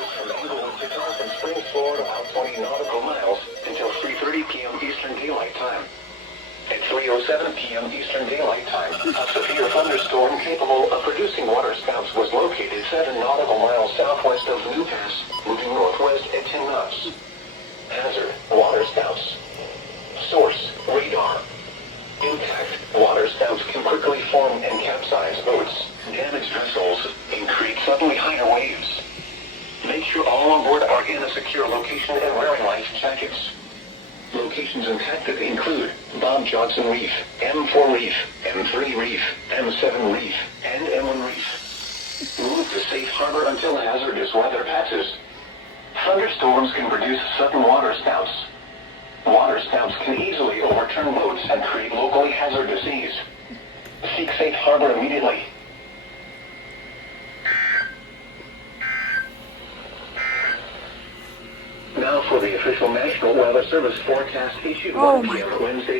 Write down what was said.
waters from Englewood to Tarpon Springs, Florida, about 20 nautical miles until 3:30 p.m. Eastern Daylight Time. At 3:07 p.m. Eastern Daylight Time, a severe thunderstorm capable of producing waterspouts was located 7 nautical miles southwest of New Pass, moving northwest at 10 knots. Hazard: waterspouts. Source: radar. Impact: waterspouts can quickly form and capsize boats, damage vessels, and create suddenly higher waves. Make sure all on board are in a secure location and wearing life jackets. Locations impacted include Bob Johnson Reef, M4 Reef, M3 Reef, M7 Reef, and M1 Reef. Move to safe harbor until hazardous weather passes. Thunderstorms can produce sudden waterspouts. Waterspouts can easily overturn boats and create locally hazardous seas. Seek safe harbor immediately. Now for the official National Weather Service forecast issued 1 p.m. Wednesday.